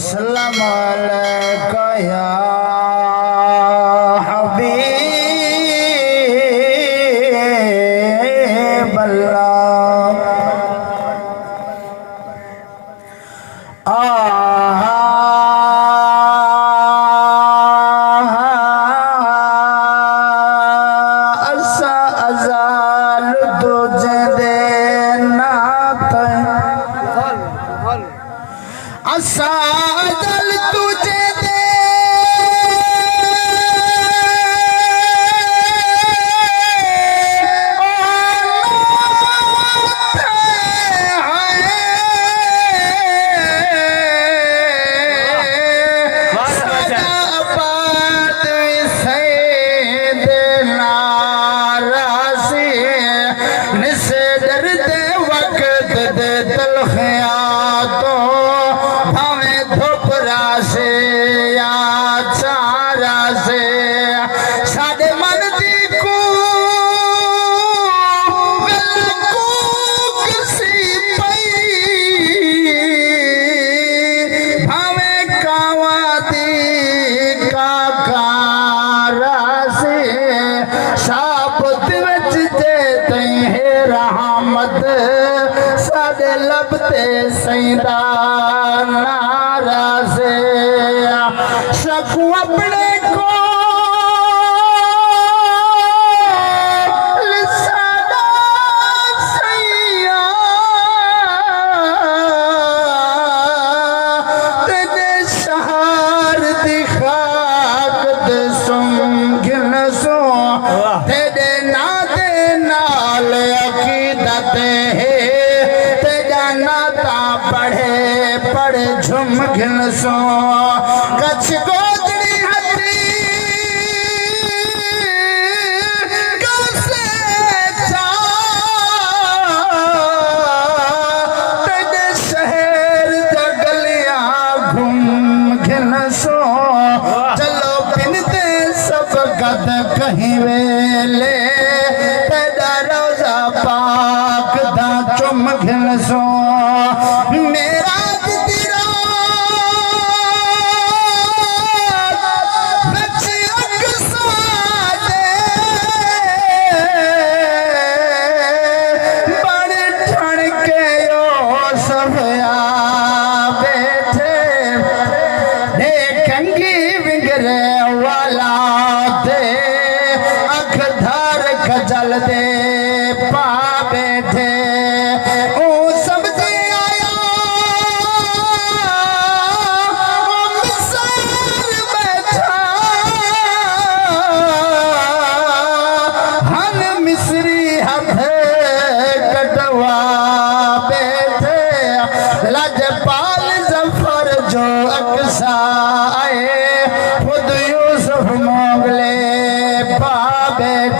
वसल्लम अलैका या हबीब अल्लाह। असादल तुझे दे सादे लबते सईदा नारा से सकू अपने को लिसादा सैया तेरे शहर दिखाक दे सुंगिन सो तेरे नादे नाल अकीदत है पढ़े पढ़े झुम घिन सो कछ गोदड़ी हथी कसे चा तेरे शहर जगलियां घूम घिन सो चलो पिनते सब गद कहीं वेले तेरा रोजा पाक दा चुम घिन सो मेरा तेरा बच्चे अक्सा दे बड़े ठण के यो सफया बैठे देखेंगी विगरे वाला दे अख धार खजल दे पा बैठे लजपाल जफर जो अक्सा आए खुद यूसुफ मोगले पा बैठे।